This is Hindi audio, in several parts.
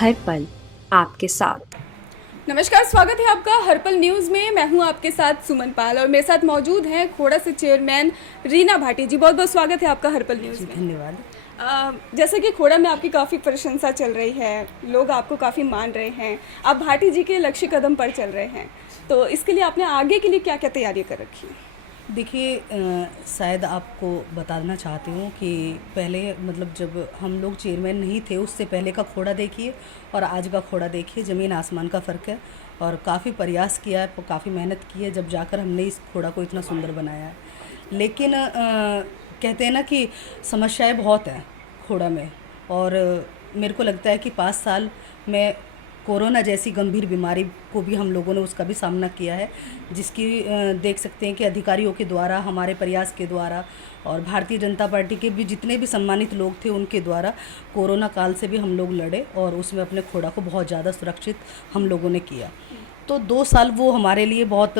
हर पल आपके साथ। नमस्कार, स्वागत है आपका हर्पल न्यूज़ में। मैं हूं आपके साथ सुमन पाल और मेरे साथ मौजूद हैं खोड़ा से चेयरमैन रीना भाटी जी। बहुत बहुत स्वागत है आपका हर्पल न्यूज़ जी में। धन्यवाद। जैसे कि खोड़ा में आपकी काफ़ी प्रशंसा चल रही है, लोग आपको काफ़ी मान रहे हैं, आप भाटी जी के लक्ष्य कदम पर चल रहे हैं, तो इसके लिए आपने आगे के लिए क्या क्या तैयारियां कर रखी हैं? देखिए शायद आपको बताना चाहती हूँ कि पहले मतलब जब हम लोग चेयरमैन नहीं थे उससे पहले का खोड़ा देखिए और आज का खोड़ा देखिए, ज़मीन आसमान का फ़र्क है। और काफ़ी प्रयास किया है, काफ़ी मेहनत की है, जब जाकर हमने इस खोड़ा को इतना सुंदर बनाया है। लेकिन कहते हैं ना कि समस्याएं बहुत हैं खोड़ा में। और मेरे को लगता है कि 5 साल में कोरोना जैसी गंभीर बीमारी को भी हम लोगों ने उसका भी सामना किया है, जिसकी देख सकते हैं कि अधिकारियों के द्वारा, हमारे प्रयास के द्वारा और भारतीय जनता पार्टी के भी जितने भी सम्मानित लोग थे उनके द्वारा कोरोना काल से भी हम लोग लड़े और उसमें अपने खोड़ा को बहुत ज़्यादा सुरक्षित हम लोगों ने किया। तो 2 साल वो हमारे लिए बहुत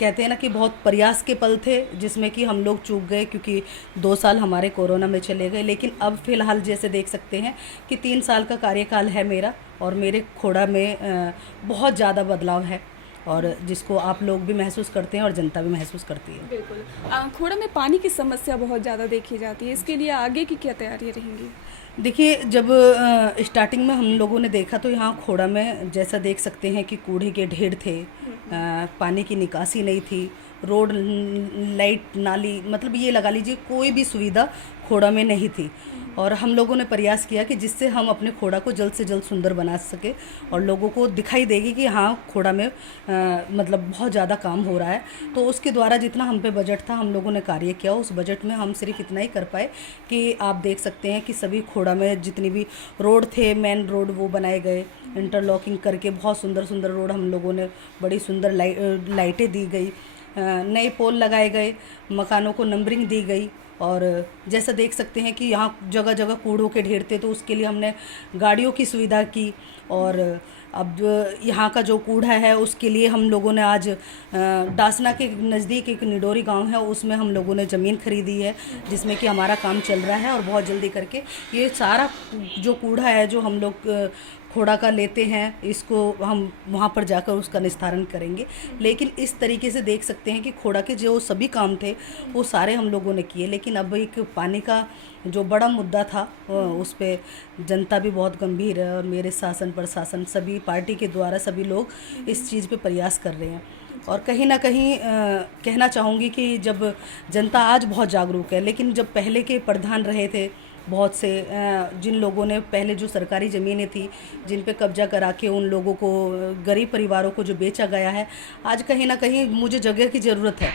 कहते हैं ना कि बहुत प्रयास के पल थे, जिसमें कि हम लोग चूक गए क्योंकि 2 साल हमारे कोरोना में चले गए। लेकिन अब फ़िलहाल जैसे देख सकते हैं कि 3 साल का कार्यकाल है मेरा और मेरे खोड़ा में बहुत ज़्यादा बदलाव है और जिसको आप लोग भी महसूस करते हैं और जनता भी महसूस करती है। बिल्कुल। खोड़ा में पानी की समस्या बहुत ज़्यादा देखी जाती है, इसके लिए आगे की क्या तैयारियाँ रहेंगी? देखिए जब स्टार्टिंग में हम लोगों ने देखा तो यहाँ खोड़ा में जैसा देख सकते हैं कि कूड़े के ढेर थे, पानी की निकासी नहीं थी, रोड लाइट नाली मतलब ये लगा लीजिए कोई भी सुविधा खोड़ा में नहीं थी। और हम लोगों ने प्रयास किया कि जिससे हम अपने खोड़ा को जल्द से जल्द सुंदर बना सके और लोगों को दिखाई देगी कि हाँ खोड़ा में मतलब बहुत ज़्यादा काम हो रहा है। तो उसके द्वारा जितना हम पे बजट था हम लोगों ने कार्य किया। उस बजट में हम सिर्फ इतना ही कर पाए कि आप देख सकते हैं कि सभी खोड़ा में जितनी भी रोड थे, मेन रोड वो बनाए गए, इंटरलॉकिंग करके बहुत सुंदर सुंदर रोड हम लोगों ने, बड़ी सुंदर लाइटें दी गई, नए पोल लगाए गए, मकानों को नंबरिंग दी गई। और जैसा देख सकते हैं कि यहाँ जगह जगह कूड़ों के ढेर थे तो उसके लिए हमने गाड़ियों की सुविधा की। और अब यहाँ का जो कूड़ा है उसके लिए हम लोगों ने आज डासना के नज़दीक एक निडोरी गांव है, उसमें हम लोगों ने ज़मीन खरीदी है जिसमें कि हमारा काम चल रहा है। और बहुत जल्दी करके ये सारा जो कूड़ा है जो हम लोग खोड़ा का लेते हैं, इसको हम वहाँ पर जाकर उसका निस्तारण करेंगे। लेकिन इस तरीके से देख सकते हैं कि खोड़ा के जो सभी काम थे वो सारे हम लोगों ने किए। लेकिन अब एक पानी का जो बड़ा मुद्दा था उस पे जनता भी बहुत गंभीर है और मेरे शासन प्रशासन सभी पार्टी के द्वारा सभी लोग इस चीज़ पे प्रयास कर रहे हैं। और कहीं ना कहीं कहना चाहूँगी कि जब जनता आज बहुत जागरूक है, लेकिन जब पहले के प्रधान रहे थे बहुत से जिन लोगों ने पहले जो सरकारी ज़मीनें थी जिन पे कब्जा करा के उन लोगों को, गरीब परिवारों को जो बेचा गया है, आज कहीं ना कहीं मुझे जगह की ज़रूरत है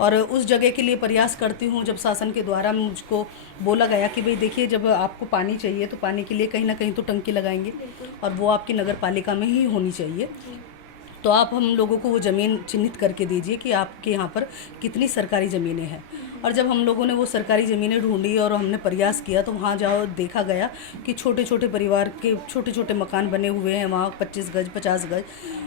और उस जगह के लिए प्रयास करती हूँ। जब शासन के द्वारा मुझको बोला गया कि भाई देखिए जब आपको पानी चाहिए तो पानी के लिए कहीं ना कहीं तो टंकी लगाएंगे और वो आपकी नगर पालिका में ही होनी चाहिए, तो आप हम लोगों को वो ज़मीन चिन्हित करके दीजिए कि आपके यहाँ पर कितनी सरकारी ज़मीनें हैं। और जब हम लोगों ने वो सरकारी ज़मीनें ढूंढी और हमने प्रयास किया तो वहाँ जाओ देखा गया कि छोटे छोटे परिवार के छोटे छोटे मकान बने हुए हैं वहाँ 25 गज 50 गज।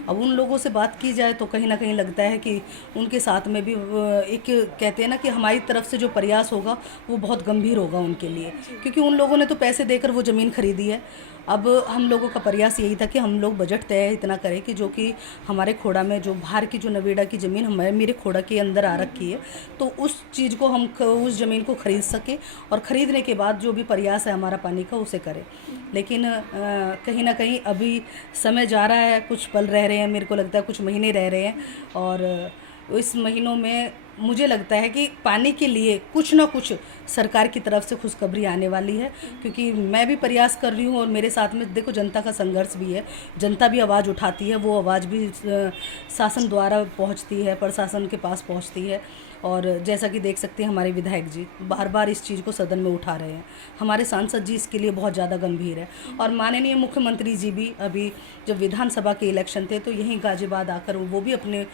अब उन लोगों से बात की जाए तो कहीं ना कहीं लगता है कि उनके साथ में भी एक कहते हैं ना कि हमारी तरफ से जो प्रयास होगा वो बहुत गंभीर होगा उनके लिए, क्योंकि उन लोगों ने तो पैसे देकर वो ज़मीन खरीदी है। अब हम लोगों का प्रयास यही था कि हम लोग बजट तय इतना करें कि जो कि हमारे खोड़ा में जो बाहर की जो नवेड़ा की ज़मीन हमारे मेरे खोड़ा के अंदर आ रखी है तो उस चीज़ को हम उस ज़मीन को ख़रीद सके और ख़रीदने के बाद जो भी प्रयास है हमारा पानी का उसे करें। लेकिन कहीं ना कहीं अभी समय जा रहा है, कुछ पल रह रहे हैं, मेरे को लगता है कुछ महीने रह रहे हैं और इस महीनों में मुझे लगता है कि पानी के लिए कुछ ना कुछ सरकार की तरफ से खुशखबरी आने वाली है, क्योंकि मैं भी प्रयास कर रही हूँ और मेरे साथ में देखो जनता का संघर्ष भी है, जनता भी आवाज़ उठाती है, वो आवाज़ भी शासन द्वारा पहुँचती है, प्रशासन के पास पहुँचती है। और जैसा कि देख सकते हैं हमारे विधायक जी बार बार इस चीज़ को सदन में उठा रहे हैं, हमारे सांसद जी इसके लिए बहुत ज़्यादा गंभीर है और माननीय मुख्यमंत्री जी भी अभी जब विधानसभा के इलेक्शन थे तो यहीं गाजियाबाद आकर वो भी अपने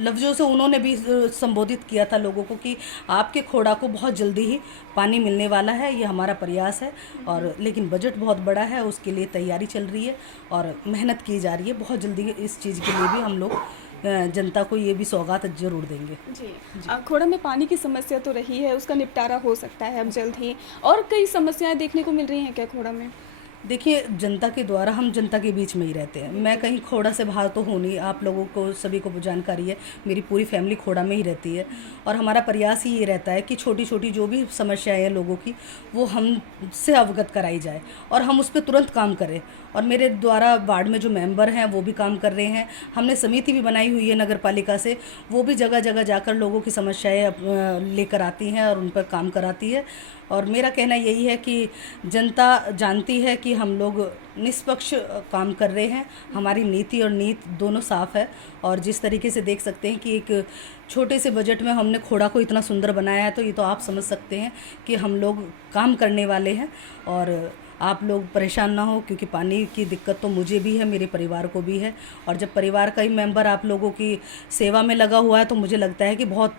लफ्ज़ों से उन्होंने भी संबोधित किया था लोगों को कि आपके खोड़ा को बहुत जल्दी ही पानी मिलने वाला है, ये हमारा प्रयास है। और लेकिन बजट बहुत बड़ा है, उसके लिए तैयारी चल रही है और मेहनत की जा रही है। बहुत जल्दी इस चीज़ के लिए भी हम लोग जनता को ये भी सौगात ज़रूर देंगे। जी, खोड़ा में पानी की समस्या तो रही है, उसका निपटारा हो सकता है अब जल्द ही, और कई समस्याएं देखने को मिल रही हैं क्या खोड़ा में? देखिए, जनता के द्वारा हम जनता के बीच में ही रहते हैं। मैं कहीं खोड़ा से बाहर तो हूँ नहीं, आप लोगों को सभी को जानकारी है, मेरी पूरी फैमिली खोड़ा में ही रहती है। और हमारा प्रयास ही ये रहता है कि छोटी छोटी जो भी समस्याएं हैं लोगों की, वो हमसे अवगत कराई जाए और हम उस पर तुरंत काम करें। और मेरे द्वारा वार्ड में जो मेंबर हैं वो भी काम कर रहे हैं। हमने समिति भी बनाई हुई है नगर पालिका से, वो भी जगह जगह जाकर लोगों की समस्याएं लेकर आती हैं और उन पर काम कराती है। और मेरा कहना यही है कि जनता जानती है कि हम लोग निष्पक्ष काम कर रहे हैं, हमारी नीति और नीत दोनों साफ है। और जिस तरीके से देख सकते हैं कि एक छोटे से बजट में हमने खोड़ा को इतना सुंदर बनाया है, तो ये तो आप समझ सकते हैं कि हम लोग काम करने वाले हैं। और आप लोग परेशान ना हो, क्योंकि पानी की दिक्कत तो मुझे भी है, मेरे परिवार को भी है। और जब परिवार का ही मेंबर आप लोगों की सेवा में लगा हुआ है, तो मुझे लगता है कि बहुत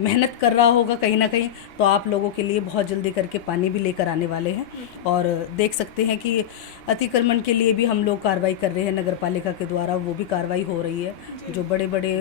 मेहनत कर रहा होगा कहीं ना कहीं। तो आप लोगों के लिए बहुत जल्दी करके पानी भी लेकर आने वाले हैं। और देख सकते हैं कि अतिक्रमण के लिए भी हम लोग कार्रवाई कर रहे हैं नगर पालिका के द्वारा, वो भी कार्रवाई हो रही है। जो बड़े बड़े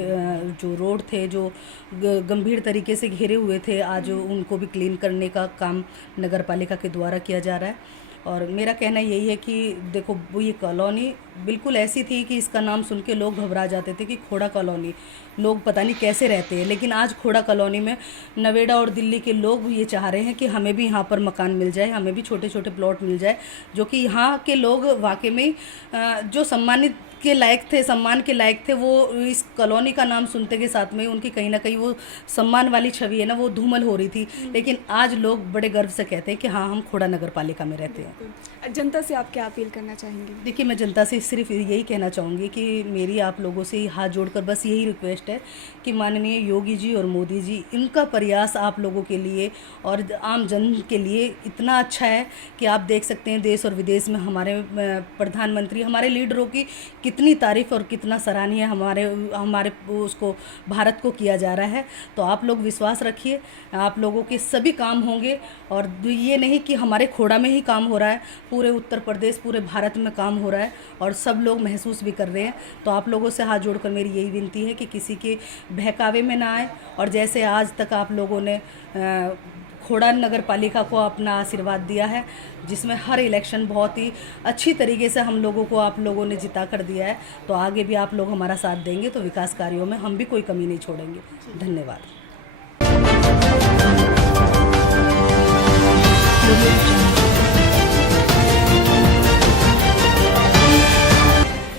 जो रोड थे, जो गंभीर तरीके से घिरे हुए थे, आज उनको भी क्लीन करने का काम नगर पालिका के द्वारा किया जा रहा है। और मेरा कहना यही है कि देखो, वो ये कॉलोनी बिल्कुल ऐसी थी कि इसका नाम सुन के लोग घबरा जाते थे कि खोड़ा कॉलोनी, लोग पता नहीं कैसे रहते हैं। लेकिन आज खोड़ा कॉलोनी में नोएडा और दिल्ली के लोग ये चाह रहे हैं कि हमें भी यहाँ पर मकान मिल जाए, हमें भी छोटे छोटे प्लॉट मिल जाए, जो कि यहाँ के लोग वाकई में जो सम्मान के लायक थे, वो इस कॉलोनी का नाम सुनते के साथ में उनकी कहीं ना कहीं वो सम्मान वाली छवि है ना, वो धूमल हो रही थी। लेकिन आज लोग बड़े गर्व से कहते हैं कि हाँ, हम खोड़ा नगर पालिका में रहते हैं। जनता से आप क्या अपील करना चाहेंगे? देखिए, मैं जनता से सिर्फ यही कहना चाहूँगी कि मेरी आप लोगों से हाथ जोड़कर बस यही रिक्वेस्ट है कि माननीय योगी जी और मोदी जी, इनका प्रयास आप लोगों के लिए और आम जन के लिए इतना अच्छा है कि आप देख सकते हैं देश और विदेश में हमारे प्रधानमंत्री, हमारे लीडरों की कितनी तारीफ़ और कितना सराहनीय हमारे उसको भारत को किया जा रहा है। तो आप लोग विश्वास रखिए, आप लोगों के सभी काम होंगे। और ये नहीं कि हमारे खोड़ा में ही काम हो रहा है, पूरे उत्तर प्रदेश, पूरे भारत में काम हो रहा है और सब लोग महसूस भी कर रहे हैं। तो आप लोगों से हाथ जोड़कर मेरी यही विनती है कि किसी के बहकावे में ना आए। और जैसे आज तक आप लोगों ने खोड़ा नगर पालिका को अपना आशीर्वाद दिया है, जिसमें हर इलेक्शन बहुत ही अच्छी तरीके से हम लोगों को आप लोगों ने जिता कर दिया है, तो आगे भी आप लोग हमारा साथ देंगे तो विकास कार्यों में हम भी कोई कमी नहीं छोड़ेंगे। धन्यवाद।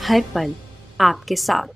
हर पल आपके साथ।